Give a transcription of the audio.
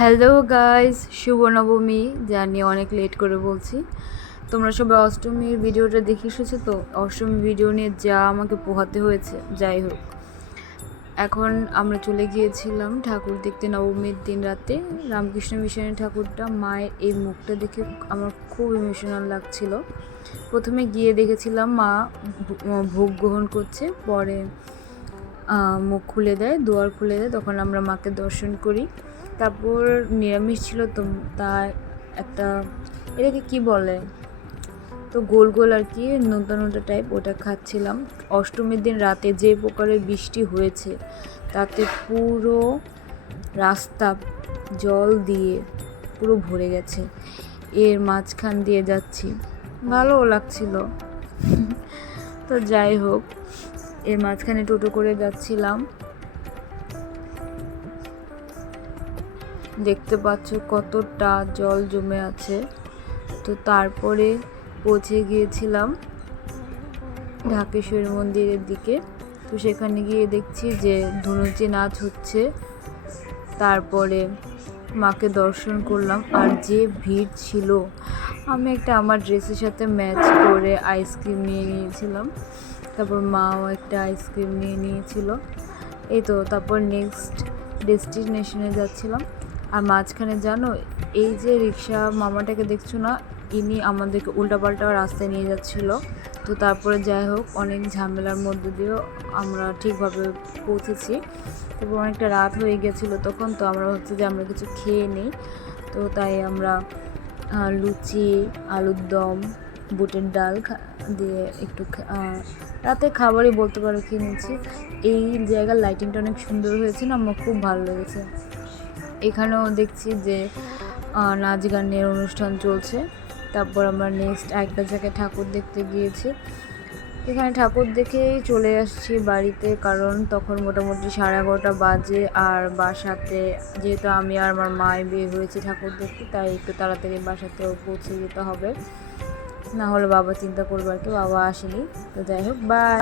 Hello guys, শুভ নবমী। জানি অনেক লেট করে বলছি। তোমরা সবাই অষ্টমীর ভিডিওটা দেখে এসেছো তো? অষ্টমী ভিডিও নিয়ে যা আমাকে পোহাতে হয়েছে। যাই হোক, এখন আমরা চলে গিয়েছিলাম ঠাকুর দেখতে নবমীর দিন রাতে। রামকৃষ্ণ মিশনের ঠাকুরটা, মায়ের এই মুখটা দেখে আমার খুব ইমোশনাল লাগছিল। প্রথমে গিয়ে দেখেছিলাম মা ভোগ গ্রহণ করছে, পরে মুখ খুলে দেয়, দুয়ার খুলে দেয়, তখন আমরা মাকে দর্শন করি। তারপর নিরামিষ ছিল তো, তাই একটা এটাকে কি বলে, তো গোল গোল আর কি, নোনতা নোনতা টাইপ, ওটা খাচ্ছিলাম। অষ্টমীর দিন রাতে যে প্রকারের বৃষ্টি হয়েছে, তাতে পুরো রাস্তা জল দিয়ে পুরো ভরে গেছে। এর মাঝখান দিয়ে যাচ্ছি, ভালোও লাগছিল। তো যাই হোক, এর মাঝখানে টোটো করে যাচ্ছিলাম। দেখতে পাচ্ছ কতটা জল জমে আছে। তো তারপরে পৌঁছে গিয়েছিলাম ঢাকেশ্বরী মন্দিরের দিকে। তো সেখানে গিয়ে দেখছি যে ধুনুচি নাচ হচ্ছে। তারপরে মাকে দর্শন করলাম, আর যে ভিড় ছিল! আমি একটা আমার ড্রেসের সাথে ম্যাচ করে আইসক্রিম নিয়ে নিয়েছিলাম, তারপর মাও একটা আইসক্রিম নিয়ে নিয়েছিল। এই তো, তারপর নেক্সট ডেস্টিনেশনে যাচ্ছিলাম। আর মাঝখানে জানো, এই যে রিক্সা মামাটাকে দেখছো না, ইনি আমাদেরকে উল্টাপাল্টা রাস্তায় নিয়ে যাচ্ছিল। তো তারপরে যাই হোক, অনেক ঝামেলার মধ্যে দিয়েও আমরা ঠিকভাবে পৌঁছেছি। তারপর অনেকটা রাত হয়ে গেছিলো তখন, তো আমরা ভাবছি যে আমরা কিছু খেয়ে নিই। তো তাই আমরা লুচি, আলুর দম, বুটের ডাল দিয়ে একটু রাতে খাবারই বলতে পারো খেয়ে নিচ্ছি। এই জায়গার লাইটিংটা অনেক সুন্দর হয়েছে না, আমার খুব ভালো লেগেছে। এখানেও দেখছি যে নাচ গানের অনুষ্ঠান চলছে। তারপর আমরা নেক্সট একটা জায়গায় ঠাকুর দেখতে গিয়েছি। এখানে ঠাকুর দেখেই চলে আসছি বাড়িতে, কারণ তখন মোটামুটি 11:30 বাজে। আর বাসাতে যেহেতু আমি আর আমার মাই বের হয়েছি ঠাকুর দেখতে, তাই একটু তাড়াতাড়ি বাসাতেও পৌঁছে যেতে হবে, না হলে বাবা চিন্তা করবে আর কি, বাবা আসেনি। তো যাই হোক, বাই।